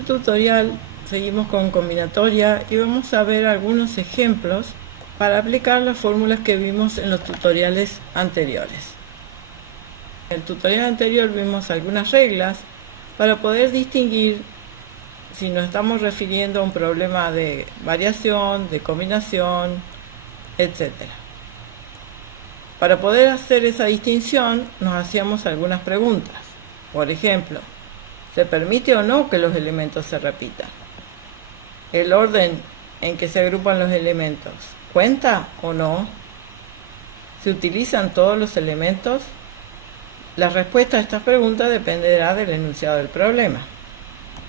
este tutorial seguimos con combinatoria y vamos a ver algunos ejemplos para aplicar las fórmulas que vimos en los tutoriales anteriores. En el tutorial anterior vimos algunas reglas para poder distinguir si nos estamos refiriendo a un problema de variación, de combinación, etc. Para poder hacer esa distinción nos hacíamos algunas preguntas. Por ejemplo, ¿se permite o no que los elementos se repitan? ¿El orden en que se agrupan los elementos cuenta o no? ¿Se utilizan todos los elementos? La respuesta a estas preguntas dependerá del enunciado del problema.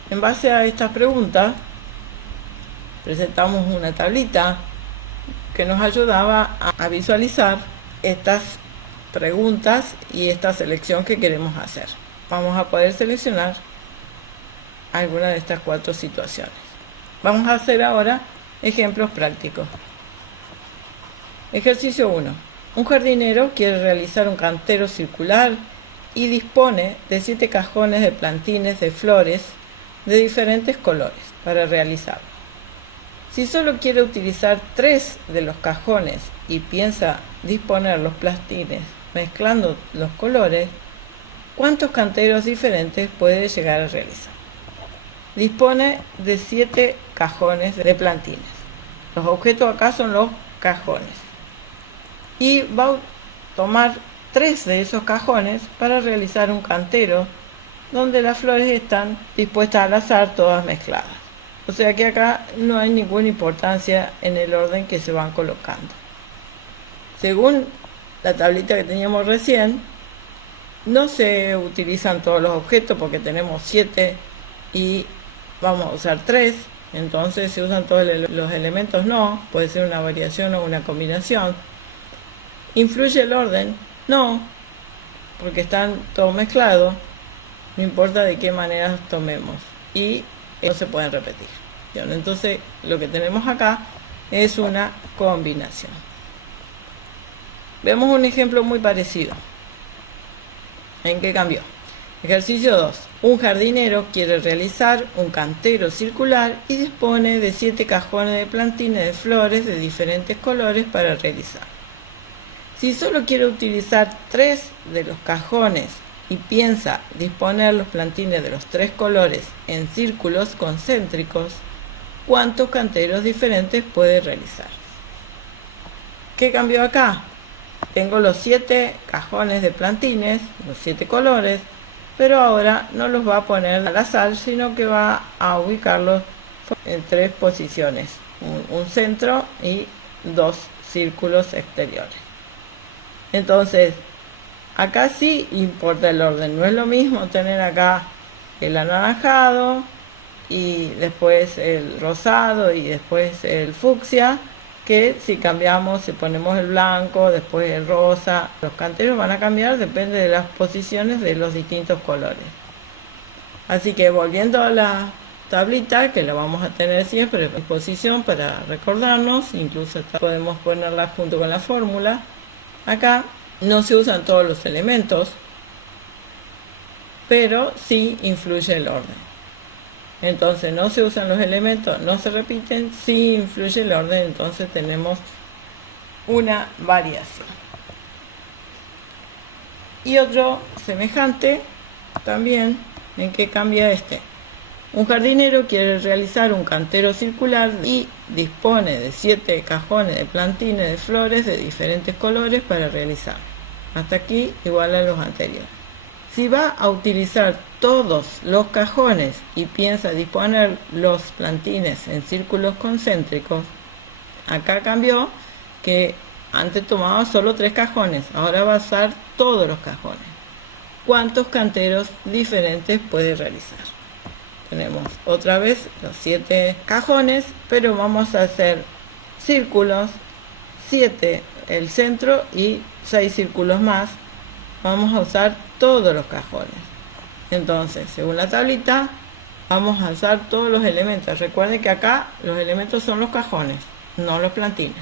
En base a estas preguntas, presentamos una tablita que nos ayudaba a visualizar estas preguntas y esta selección que queremos hacer. Vamos a poder seleccionar alguna de estas 4 situaciones. Vamos a hacer ahora ejemplos prácticos. Ejercicio 1. Un jardinero quiere realizar un cantero circular y dispone de 7 cajones de plantines de flores de diferentes colores para realizarlo. Si solo quiere utilizar 3 de los cajones y piensa disponer los plantines mezclando los colores, ¿cuántos canteros diferentes puede llegar a realizar? Dispone de 7 cajones de plantines. Los objetos acá son los cajones. Y va a tomar 3 de esos cajones para realizar un cantero donde las flores están dispuestas al azar, todas mezcladas. O sea que acá no hay ninguna importancia en el orden que se van colocando. Según la tablita que teníamos recién, no se utilizan todos los objetos porque tenemos 7 y vamos a usar 3. Entonces se usan todos los elementos, no. Puede ser una variación o una combinación. ¿Influye el orden? No, porque están todos mezclados. No importa de qué manera tomemos. Y no se pueden repetir. Entonces lo que tenemos acá es una combinación. Vemos un ejemplo muy parecido. ¿En qué cambió? Ejercicio 2. Un jardinero quiere realizar un cantero circular y dispone de 7 cajones de plantines de flores de diferentes colores para realizar. Si solo quiere utilizar 3 de los cajones y piensa disponer los plantines de los 3 colores en círculos concéntricos, ¿cuántos canteros diferentes puede realizar? ¿Qué cambió acá? Tengo los 7 cajones de plantines, los 7 colores, pero ahora no los va a poner al azar, sino que va a ubicarlos en 3 posiciones, un centro y 2 círculos exteriores. Entonces, acá sí importa el orden. No es lo mismo tener acá el anaranjado y después el rosado y después el fucsia, que si cambiamos, si ponemos el blanco, después el rosa. Los canteros van a cambiar, depende de las posiciones de los distintos colores. Así que volviendo a la tablita, que la vamos a tener siempre a disposición para recordarnos, incluso podemos ponerla junto con la fórmula. Acá no se usan todos los elementos, pero sí influye el orden. Entonces no se usan los elementos, no se repiten, sí influye el orden, entonces tenemos una variación. Y otro semejante también, ¿en qué cambia este? Un jardinero quiere realizar un cantero circular y dispone de 7 cajones de plantines de flores de diferentes colores para realizar. Hasta aquí igual a los anteriores. Si va a utilizar todos los cajones y piensa disponer los plantines en círculos concéntricos, acá cambió que antes tomaba solo 3 cajones, ahora va a usar todos los cajones. ¿Cuántos canteros diferentes puede realizar? Tenemos otra vez los 7 cajones, pero vamos a hacer círculos, 7 el centro y 6 círculos más. Vamos a usar todos los cajones. Entonces, según la tablita, vamos a usar todos los elementos. Recuerden que acá los elementos son los cajones, no los plantines.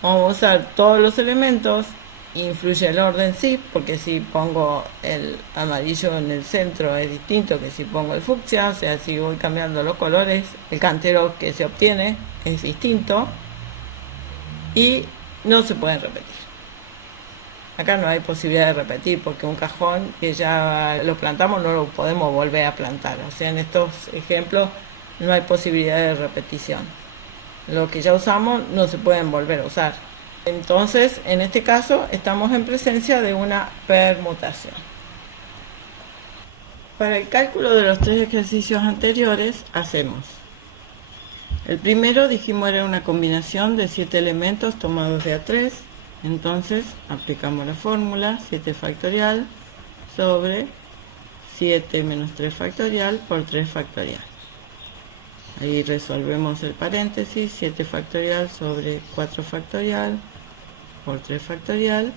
Vamos a usar todos los elementos influye el orden, sí, porque si pongo el amarillo en el centro es distinto que si pongo el fucsia, o sea, si voy cambiando los colores, el cantero que se obtiene es distinto y no se pueden repetir. Acá no hay posibilidad de repetir porque un cajón que ya lo plantamos no lo podemos volver a plantar, o sea, en estos ejemplos no hay posibilidad de repetición. Lo que ya usamos no se pueden volver a usar. Entonces, en este caso, estamos en presencia de una permutación. Para el cálculo de los 3 ejercicios anteriores, hacemos. El primero, dijimos, era una combinación de 7 elementos tomados de A3. Entonces, aplicamos la fórmula 7 factorial sobre 7 menos 3 factorial por 3 factorial. Ahí resolvemos el paréntesis, 7 factorial sobre 4 factorial por 3 factorial.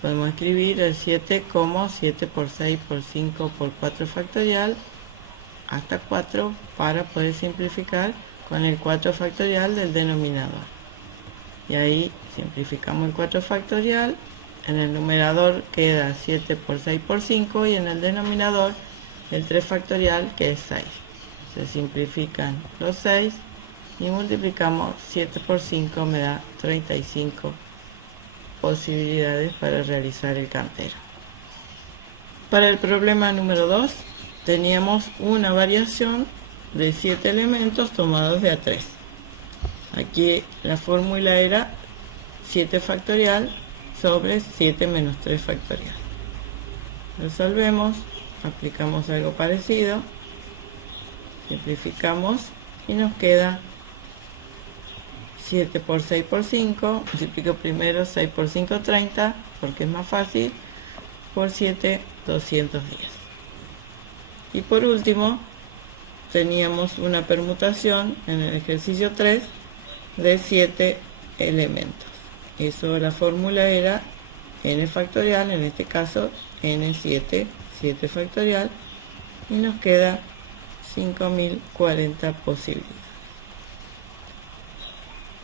Podemos escribir el 7 como 7 por 6 por 5 por 4 factorial hasta 4 para poder simplificar con el 4 factorial del denominador. Y ahí simplificamos el 4 factorial. En el numerador queda 7 por 6 por 5 y en el denominador el 3 factorial que es 6. Se simplifican los 6 y multiplicamos 7 por 5 me da 35 posibilidades para realizar el cantero. Para el problema número 2 teníamos una variación de 7 elementos tomados de A3. Aquí la fórmula era 7 factorial sobre 7 menos 3 factorial. Resolvemos, aplicamos algo parecido. Simplificamos y nos queda 7 por 6 por 5, multiplico primero 6 por 5, 30, porque es más fácil, por 7, 210. Y por último, teníamos una permutación en el ejercicio 3 de 7 elementos. Eso, la fórmula era n factorial, en este caso n7, 7 factorial, y nos queda 5040 posibilidades.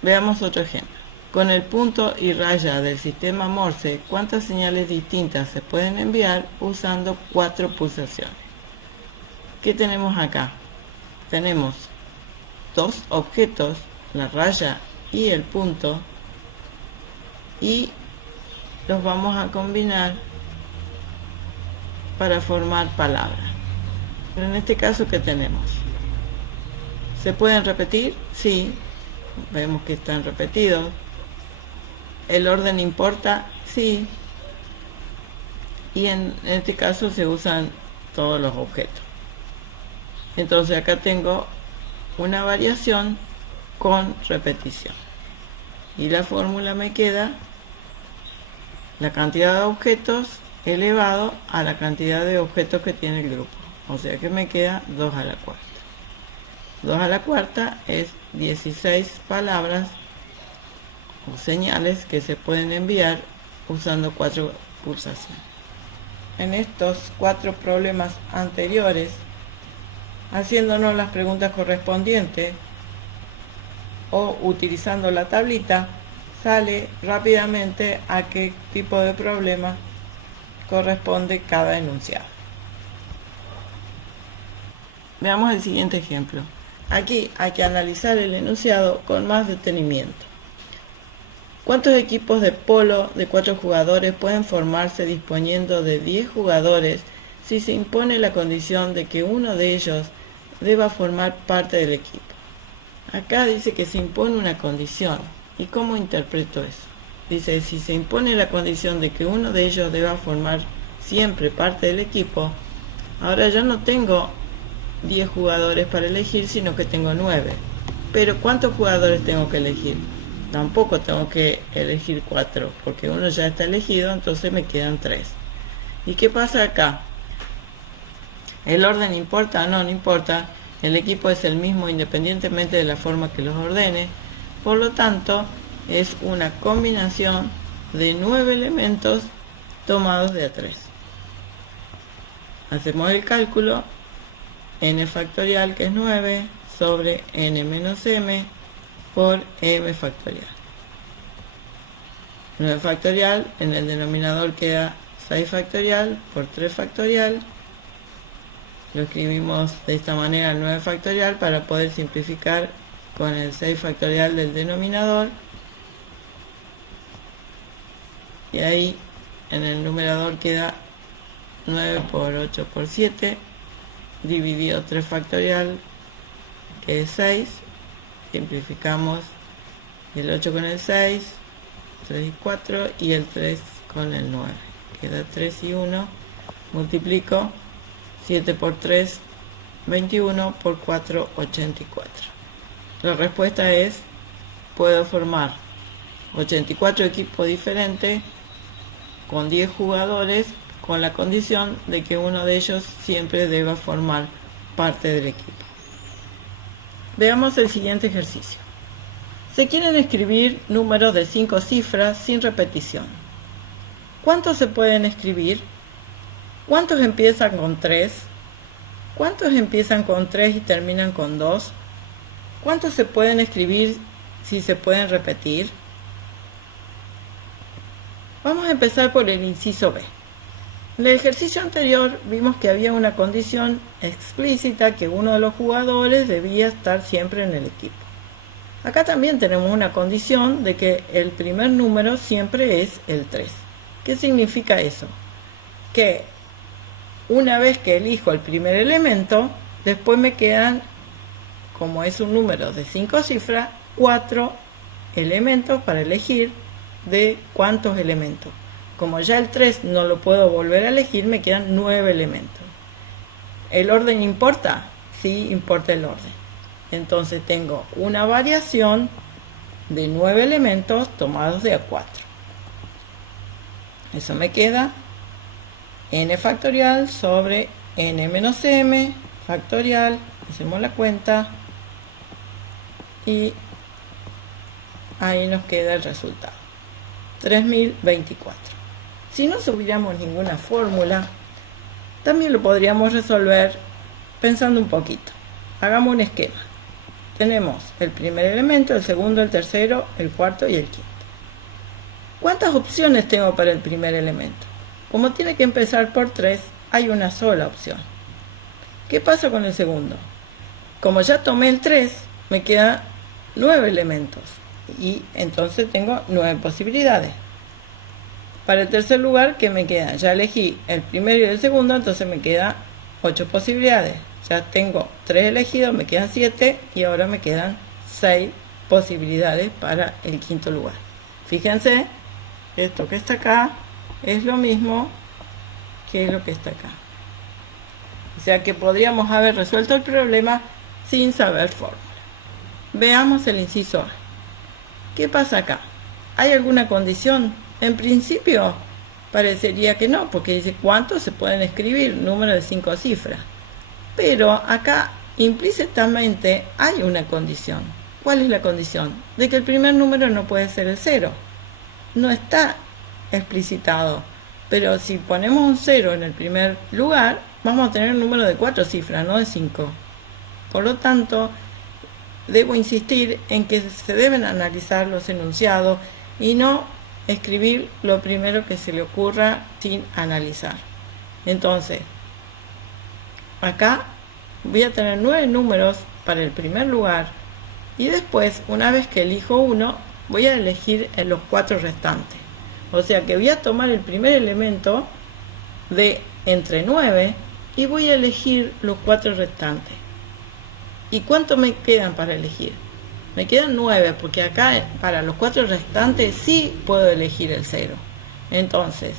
Veamos otro ejemplo. Con el punto y raya del sistema Morse, ¿cuántas señales distintas se pueden enviar usando 4 pulsaciones? ¿Qué tenemos acá? Tenemos dos objetos, la raya y el punto, y los vamos a combinar para formar palabras. En este caso, ¿qué tenemos? ¿Se pueden repetir? Sí, vemos que están repetidos. ¿El orden importa? Sí. Y en este caso se usan todos los objetos. Entonces acá tengo una variación con repetición. Y la fórmula me queda la cantidad de objetos elevado a la cantidad de objetos que tiene el grupo. O sea que me queda 2 a la cuarta. 2 a la cuarta es 16 palabras o señales que se pueden enviar usando 4 pulsaciones. En estos 4 problemas anteriores, haciéndonos las preguntas correspondientes o utilizando la tablita, sale rápidamente a qué tipo de problema corresponde cada enunciado. Veamos el siguiente ejemplo. Aquí hay que analizar el enunciado con más detenimiento. ¿Cuántos equipos de polo de 4 jugadores pueden formarse disponiendo de 10 jugadores si se impone la condición de que uno de ellos deba formar parte del equipo? Acá dice que se impone una condición. ¿Y cómo interpreto eso? Dice, si se impone la condición de que uno de ellos deba formar siempre parte del equipo, ahora ya no tengo 10 jugadores para elegir, sino que tengo 9. Pero ¿cuántos jugadores tengo que elegir? Tampoco tengo que elegir 4, porque uno ya está elegido, entonces me quedan 3. ¿Y qué pasa acá? ¿El orden importa? No, no importa. El equipo es el mismo independientemente de la forma que los ordene. Por lo tanto, es una combinación de 9 elementos tomados de A3. Hacemos el cálculo. N factorial, que es 9, sobre n menos m por m factorial. 9 factorial, en el denominador queda 6 factorial por 3 factorial. Lo escribimos de esta manera, 9 factorial, para poder simplificar con el 6 factorial del denominador. Y ahí en el numerador queda 9 por 8 por 7, dividido 3 factorial, que es 6. Simplificamos el 8 con el 6, 3 y 4, y el 3 con el 9. Queda 3 y 1. Multiplico 7 por 3, 21, por 4, 84. La respuesta es, puedo formar 84 equipos diferentes con 10 jugadores, con la condición de que uno de ellos siempre deba formar parte del equipo. Veamos el siguiente ejercicio. Se quieren escribir números de 5 cifras sin repetición. ¿Cuántos se pueden escribir? ¿Cuántos empiezan con 3? ¿Cuántos empiezan con 3 y terminan con 2? ¿Cuántos se pueden escribir si se pueden repetir? Vamos a empezar por el inciso B. En el ejercicio anterior vimos que había una condición explícita, que uno de los jugadores debía estar siempre en el equipo. Acá también tenemos una condición de que el primer número siempre es el 3. ¿Qué significa eso? Que una vez que elijo el primer elemento, después me quedan, como es un número de 5 cifras, 4 elementos para elegir de cuántos elementos. Como ya el 3 no lo puedo volver a elegir, me quedan 9 elementos. ¿El orden importa? Sí, importa el orden. Entonces tengo una variación de 9 elementos tomados de A4. Eso me queda n factorial sobre n menos m factorial. Hacemos la cuenta y ahí nos queda el resultado, 3024. Si no subiéramos ninguna fórmula, también lo podríamos resolver pensando un poquito. Hagamos un esquema. Tenemos el primer elemento, el segundo, el tercero, el cuarto y el quinto. ¿Cuántas opciones tengo para el primer elemento? Como tiene que empezar por 3, hay una sola opción. ¿Qué pasa con el segundo? Como ya tomé el 3, me quedan 9 elementos y entonces tengo 9 posibilidades. Para el tercer lugar, ¿qué me queda? Ya elegí el primero y el segundo, entonces me quedan 8 posibilidades. Ya tengo 3 elegidos, me quedan 7 y ahora me quedan 6 posibilidades para el quinto lugar. Fíjense, esto que está acá es lo mismo que lo que está acá. O sea que podríamos haber resuelto el problema sin saber fórmula. Veamos el inciso A. ¿Qué pasa acá? ¿Hay alguna condición? En principio parecería que no, porque dice cuántos se pueden escribir, número de 5 cifras. Pero acá implícitamente hay una condición. ¿Cuál es la condición? De que el primer número no puede ser el 0. No está explicitado, pero si ponemos un 0 en el primer lugar, vamos a tener un número de 4 cifras, no de 5. Por lo tanto, debo insistir en que se deben analizar los enunciados y no escribir lo primero que se le ocurra sin analizar. Entonces, acá voy a tener 9 números para el primer lugar y después, una vez que elijo uno, voy a elegir en los 4 restantes. O sea que voy a tomar el primer elemento de entre 9 y voy a elegir los 4 restantes. ¿Y cuánto me quedan para elegir? Me quedan 9, porque acá para los 4 restantes sí puedo elegir el 0. Entonces,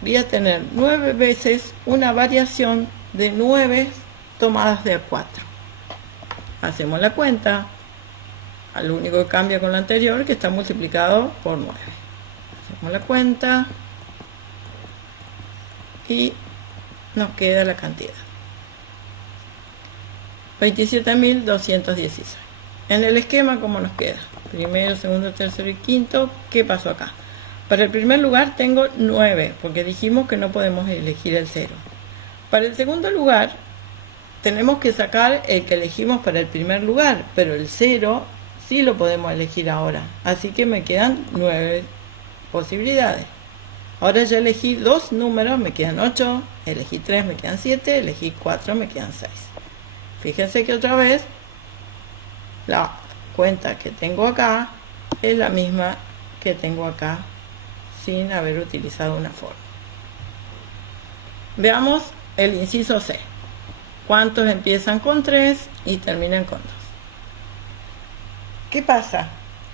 voy a tener 9 veces una variación de 9 tomadas de A4. Hacemos la cuenta. Lo único que cambia con lo anterior es que está multiplicado por 9. Hacemos la cuenta y nos queda la cantidad. 27.216. En el esquema, ¿cómo nos queda? Primero, segundo, tercero y quinto. ¿Qué pasó acá? Para el primer lugar tengo 9, porque dijimos que no podemos elegir el 0. Para el segundo lugar, tenemos que sacar el que elegimos para el primer lugar, pero el 0 sí lo podemos elegir ahora. Así que me quedan 9 posibilidades. Ahora ya elegí 2 números, me quedan 8, elegí 3, me quedan 7, elegí 4, me quedan 6. Fíjense que otra vez la cuenta que tengo acá es la misma que tengo acá sin haber utilizado una forma. Veamos el inciso C. ¿Cuántos empiezan con 3 y terminan con 2? ¿Qué pasa?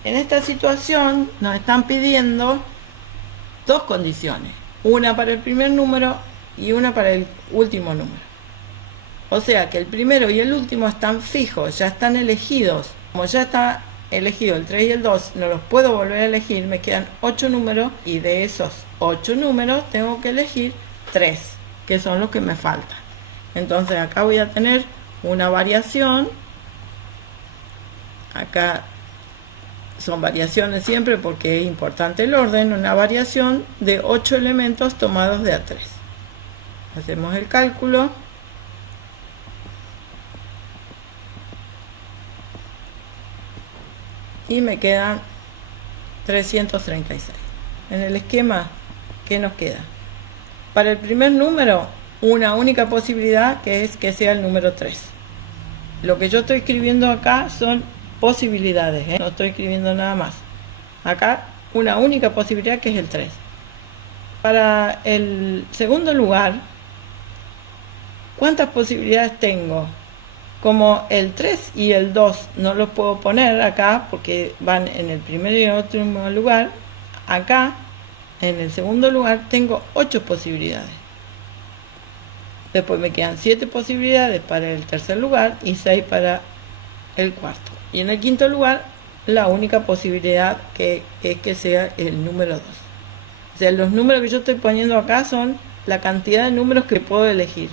En esta situación nos están pidiendo 2 condiciones. Una para el primer número y una para el último número. O sea que el primero y el último están fijos, ya están elegidos. Como ya está elegido el 3 y el 2, no los puedo volver a elegir, me quedan 8 números y de esos 8 números tengo que elegir 3, que son los que me faltan. Entonces acá voy a tener una variación. Acá son variaciones siempre porque es importante el orden. Una variación de 8 elementos tomados de A3. Hacemos el cálculo. Y me quedan 336. En el esquema, ¿qué nos queda? Para el primer número, una única posibilidad, que es que sea el número 3. Lo que yo estoy escribiendo acá son posibilidades, no estoy escribiendo nada más. Acá una única posibilidad, que es el 3. Para el segundo lugar, ¿cuántas posibilidades tengo? Como el 3 y el 2 no los puedo poner acá porque van en el primer y el último lugar, acá en el segundo lugar tengo 8 posibilidades. Después me quedan 7 posibilidades para el tercer lugar y 6 para el cuarto. Y en el quinto lugar, la única posibilidad que es que sea el número 2. O sea, los números que yo estoy poniendo acá son la cantidad de números que puedo elegir.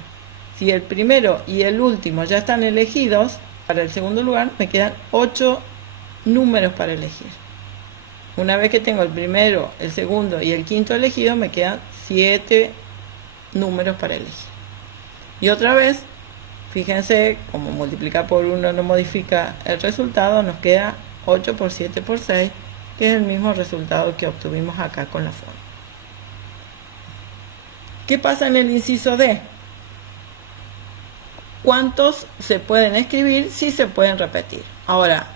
Si el primero y el último ya están elegidos, para el segundo lugar me quedan 8 números para elegir. Una vez que tengo el primero, el segundo y el quinto elegido, me quedan 7 números para elegir. Y otra vez, fíjense, como multiplicar por 1 no modifica el resultado, nos queda 8 por 7 por 6, que es el mismo resultado que obtuvimos acá con la forma. ¿Qué pasa en el inciso D? ¿Cuántos se pueden escribir? Sí se pueden repetir. Ahora,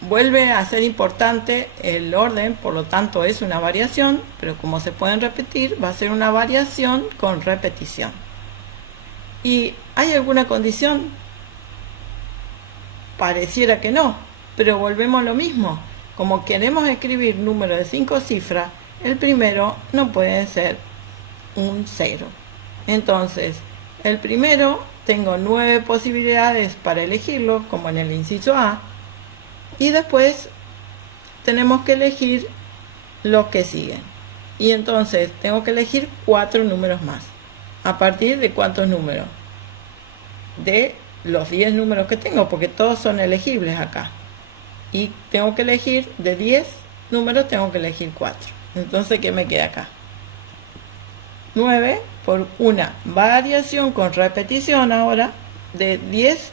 vuelve a ser importante el orden, por lo tanto es una variación, pero como se pueden repetir, va a ser una variación con repetición. ¿Y hay alguna condición? Pareciera que no, pero volvemos a lo mismo. Como queremos escribir números de 5 cifras, el primero no puede ser un 0. Entonces, el primero tengo 9 posibilidades para elegirlo, como en el inciso A, y después tenemos que elegir los que siguen. Y entonces tengo que elegir 4 números más. ¿A partir de cuántos números? De los 10 números que tengo, porque todos son elegibles acá. Y tengo que elegir, de 10 números tengo que elegir 4. Entonces, ¿qué me queda acá? 9 por una variación con repetición ahora de 10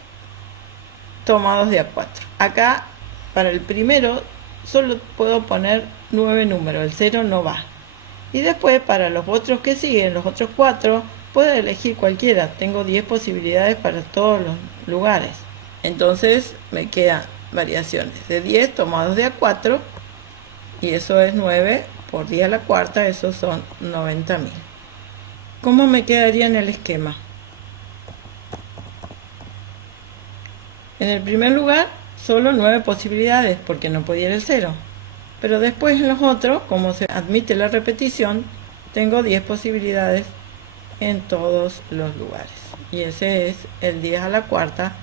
tomados de A4. Acá, para el primero, solo puedo poner 9 números, el 0 no va. Y después, para los otros que siguen, los otros 4, puedo elegir cualquiera. Tengo 10 posibilidades para todos los lugares. Entonces, me quedan variaciones de 10 tomados de A4, y eso es 9 por 10 a la cuarta, esos son 90.000. ¿Cómo me quedaría en el esquema? En el primer lugar, solo 9 posibilidades, porque no podía ir el 0. Pero después en los otros, como se admite la repetición, tengo 10 posibilidades en todos los lugares. Y ese es el 10 a la cuarta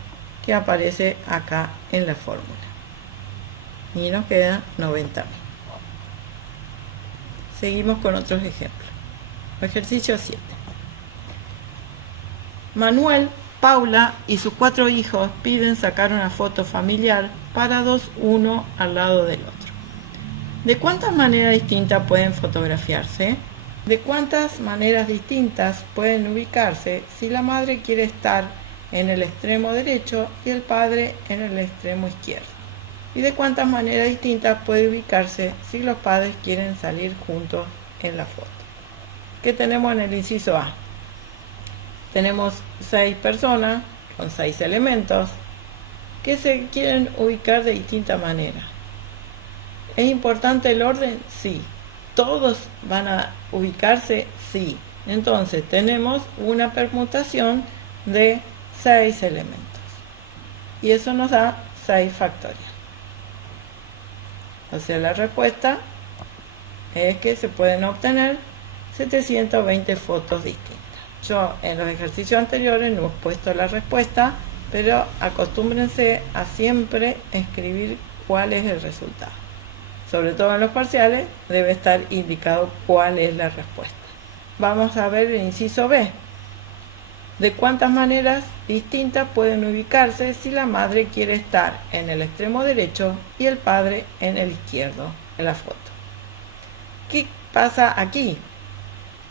que aparece acá en la fórmula. Y nos queda 90.000. Seguimos con otros ejemplos. Ejercicio 7. Manuel, Paula y sus 4 hijos piden sacar una foto familiar parados uno al lado del otro. ¿De cuántas maneras distintas pueden fotografiarse? ¿De cuántas maneras distintas pueden ubicarse si la madre quiere estar en el extremo derecho y el padre en el extremo izquierdo? y de cuántas maneras distintas puede ubicarse si los padres quieren salir juntos en la foto. ¿Qué tenemos en el inciso A? Tenemos 6 personas con 6 elementos que se quieren ubicar de distintas maneras. ¿Es importante el orden? Sí. ¿Todos van a ubicarse? Sí. Entonces tenemos una permutación de 6 elementos. Y eso nos da 6 factorial. O sea, la respuesta es que se pueden obtener 720 fotos distintas. Yo en los ejercicios anteriores no he puesto la respuesta, pero acostúmbrense a siempre escribir cuál es el resultado. Sobre todo en los parciales debe estar indicado cuál es la respuesta. Vamos a ver el inciso B. ¿De cuántas maneras distintas pueden ubicarse si la madre quiere estar en el extremo derecho y el padre en el izquierdo en la foto? ¿Qué pasa aquí?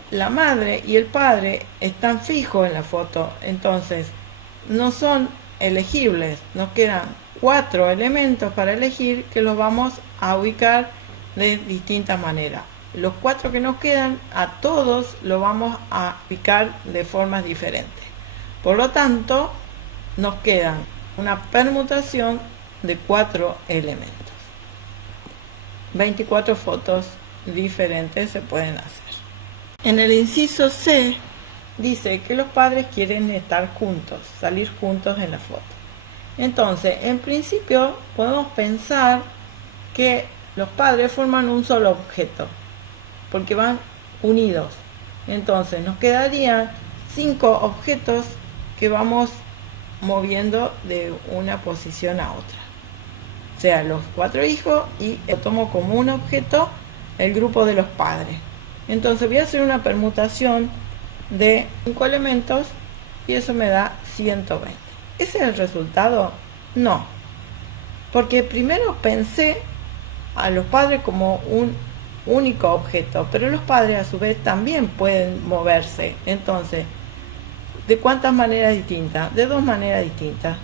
La madre y el padre están fijos en la foto, entonces no son elegibles. Nos quedan 4 elementos para elegir que los vamos a ubicar de distintas maneras. Los 4 que nos quedan, a todos los vamos a ubicar de formas diferentes. Por lo tanto, nos quedan una permutación de 4 elementos. 24 fotos diferentes se pueden hacer. En el inciso C dice que los padres quieren estar juntos, salir juntos en la foto. Entonces, en principio, podemos pensar que los padres forman un solo objeto, porque van unidos. Entonces, nos quedarían 5 objetos que vamos moviendo de una posición a otra. O sea, los 4 hijos y tomo como un objeto el grupo de los padres. Entonces voy a hacer una permutación de 5 elementos y eso me da 120. ¿Ese es el resultado? No. Porque primero pensé a los padres como un único objeto, pero los padres a su vez también pueden moverse. Entonces, ¿de cuántas maneras distintas? De 2 maneras distintas.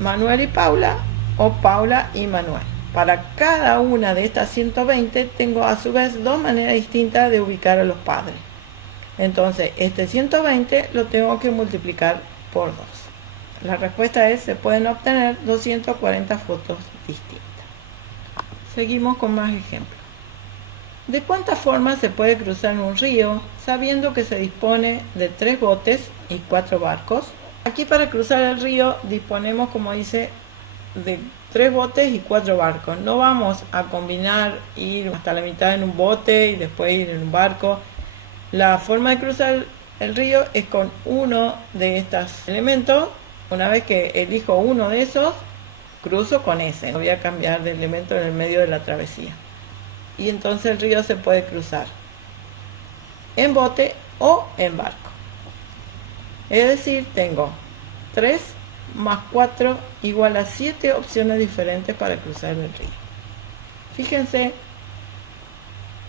Manuel y Paula o Paula y Manuel. Para cada una de estas 120 tengo a su vez 2 maneras distintas de ubicar a los padres. Entonces, este 120 lo tengo que multiplicar por 2. La respuesta es, se pueden obtener 240 fotos distintas. Seguimos con más ejemplos. ¿De cuántas formas se puede cruzar un río sabiendo que se dispone de 3 botes y 4 barcos? Aquí para cruzar el río disponemos, como dice, de 3 botes y 4 barcos. No vamos a combinar ir hasta la mitad en un bote y después ir en un barco. La forma de cruzar el río es con uno de estos elementos. Una vez que elijo uno de esos, cruzo con ese. No voy a cambiar de elemento en el medio de la travesía. Y entonces el río se puede cruzar en bote o en barco. Es decir, tengo 3 más 4 igual a 7 opciones diferentes para cruzar el río. Fíjense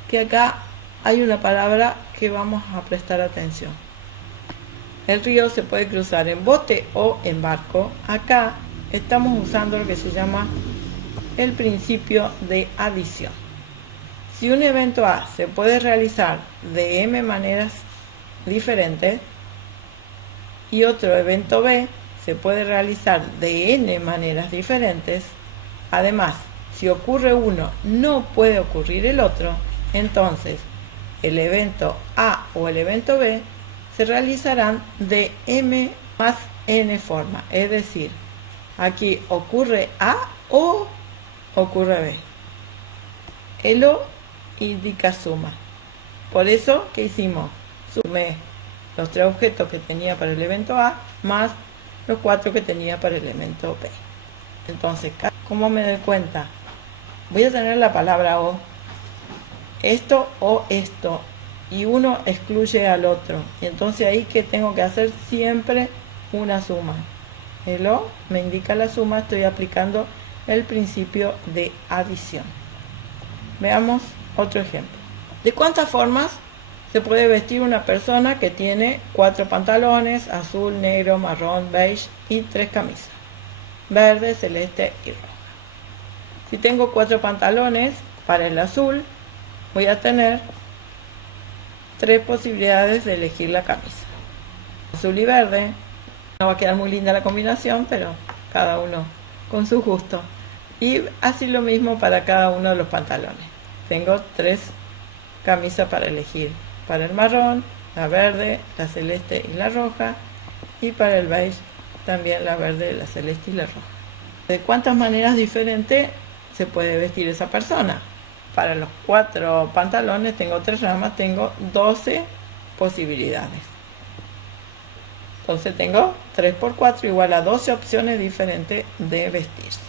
que acá hay una palabra que vamos a prestar atención. El río se puede cruzar en bote o en barco. Acá estamos usando lo que se llama el principio de adición. Si un evento A se puede realizar de m maneras diferentes y otro evento B se puede realizar de n maneras diferentes, además, si ocurre uno, no puede ocurrir el otro, entonces el evento A o el evento B se realizarán de m más n formas. Es decir, aquí ocurre A o ocurre B. El O indica suma. Por eso, ¿qué hicimos? Sumé los 3 objetos que tenía para el evento A más los 4 que tenía para el elemento B. Entonces, ¿cómo me doy cuenta? Voy a tener la palabra O, esto o esto, y uno excluye al otro. Y entonces ahí que tengo que hacer siempre una suma. El O me indica la suma, estoy aplicando el principio de adición. Veamos otro ejemplo. ¿De cuántas formas se puede vestir una persona que tiene 4 pantalones, azul, negro, marrón, beige y 3 camisas, verde, celeste y roja? Si tengo 4 pantalones para el azul, voy a tener 3 posibilidades de elegir la camisa. Azul y verde. No va a quedar muy linda la combinación, pero cada uno con su gusto. Y así lo mismo para cada uno de los pantalones. Tengo 3 camisas para elegir. Para el marrón, la verde, la celeste y la roja. Y para el beige, también la verde, la celeste y la roja. ¿De cuántas maneras diferentes se puede vestir esa persona? Para los 4 pantalones tengo 3 ramas, tengo 12 posibilidades. Entonces tengo 3 por 4 igual a 12 opciones diferentes de vestirse.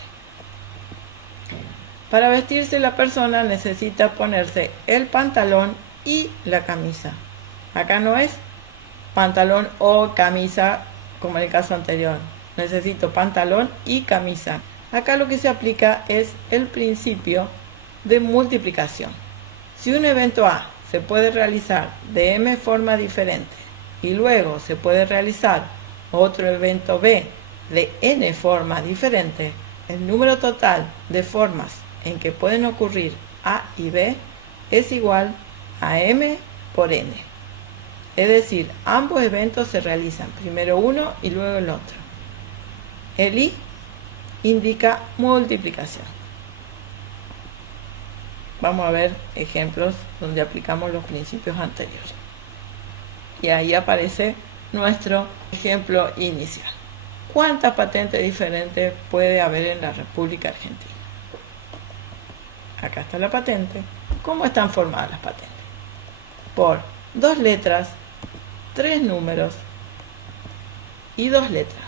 Para vestirse la persona necesita ponerse el pantalón y la camisa. Acá no es pantalón o camisa como en el caso anterior. Necesito pantalón y camisa. Acá lo que se aplica es el principio de multiplicación. Si un evento A se puede realizar de m formas diferentes y luego se puede realizar otro evento B de n formas diferentes, el número total de formas en que pueden ocurrir A y B es igual a m por n. Es decir, ambos eventos se realizan primero uno y luego el otro. El I indica multiplicación. Vamos a ver ejemplos donde aplicamos los principios anteriores. Y ahí aparece nuestro ejemplo inicial. ¿Cuántas patentes diferentes puede haber en la República Argentina? Acá está la patente. ¿Cómo están formadas las patentes? Por 2 letras, 3 números y 2 letras.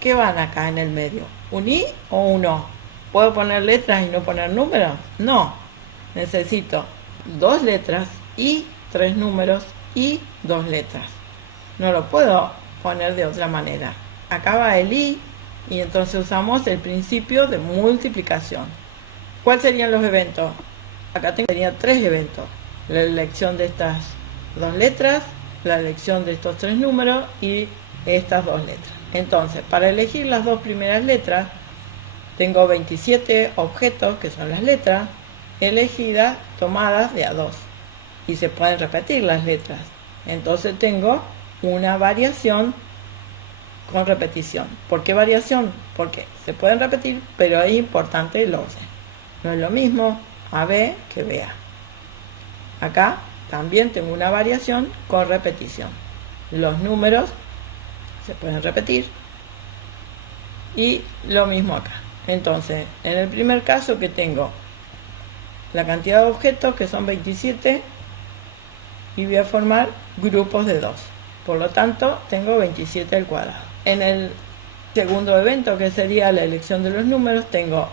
¿Qué van acá en el medio? ¿Un I o un O? ¿Puedo poner letras y no poner números? No. Necesito 2 letras y 3 números y 2 letras. No lo puedo poner de otra manera. Acá va el I y entonces usamos el principio de multiplicación. ¿Cuáles serían los eventos? Acá tenía 3 eventos. La elección de estas 2 letras, la elección de estos 3 números y estas 2 letras. Entonces, para elegir las 2 primeras letras, tengo 27 objetos, que son las letras, elegidas, tomadas de a 2. Y se pueden repetir las letras. Entonces tengo una variación con repetición. ¿Por qué variación? Porque se pueden repetir, pero es importante el orden. No es lo mismo AB que BA. Acá también tengo una variación con repetición. Los números se pueden repetir. Y lo mismo acá. Entonces, en el primer caso que tengo la cantidad de objetos, que son 27, y voy a formar grupos de 2. Por lo tanto, tengo 27 al cuadrado. En el segundo evento, que sería la elección de los números, tengo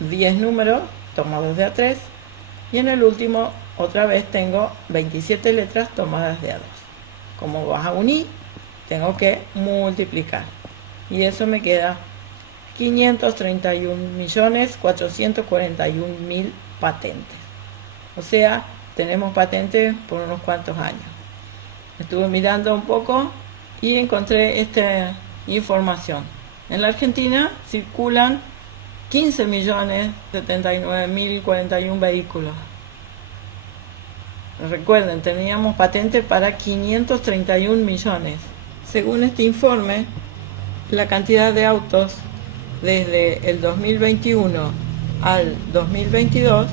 10 números tomados de a 3. Y en el último, otra vez, tengo 27 letras tomadas de a 2. Como baja un I, tengo que multiplicar. Y eso me queda 531.441.000 patentes. O sea, tenemos patentes por unos cuantos años. Estuve mirando un poco y encontré esta información. En la Argentina circulan 15.079.041 vehículos. Recuerden, teníamos patentes para 531 millones. Según este informe, la cantidad de autos desde el 2021 al 2022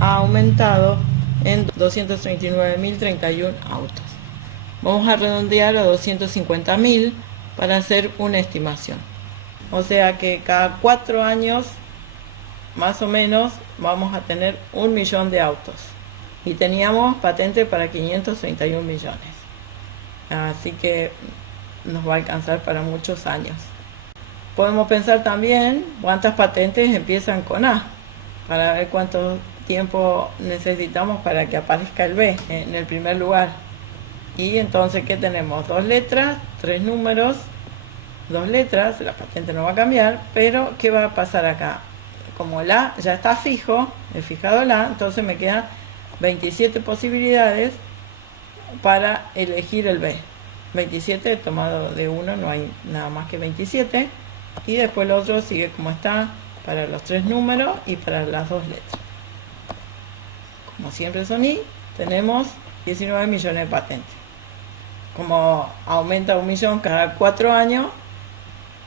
ha aumentado en 239.031 autos. Vamos a redondear a 250.000 para hacer una estimación. O sea que cada 4 años, más o menos, vamos a tener 1 millón de autos. Y teníamos patente para 531 millones. Así que nos va a alcanzar para muchos años. Podemos pensar también cuántas patentes empiezan con A, para ver cuánto tiempo necesitamos para que aparezca el B en el primer lugar. Y entonces, ¿qué tenemos? 2 letras, 3 números, 2 letras, la patente no va a cambiar, pero ¿qué va a pasar acá? Como el A ya está fijo, he fijado el A, entonces me quedan 27 posibilidades para elegir el B. 27 tomado de 1, no hay nada más que 27. Y después el otro sigue como está, para los 3 números y para las 2 letras. Como siempre son I, tenemos 19 millones de patentes. Como aumenta 1 millón cada 4 años,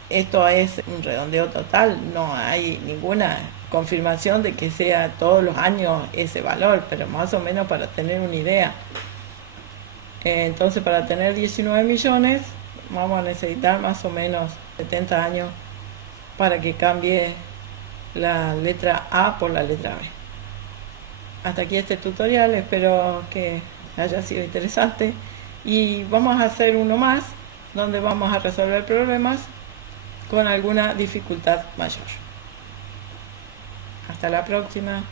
esto es un redondeo total, no hay ninguna confirmación de que sea todos los años ese valor, pero más o menos para tener una idea. Entonces, para tener 19 millones, vamos a necesitar más o menos 70 años para que cambie la letra A por la letra B. Hasta aquí este tutorial, espero que haya sido interesante y vamos a hacer uno más donde vamos a resolver problemas con alguna dificultad mayor. Hasta la próxima.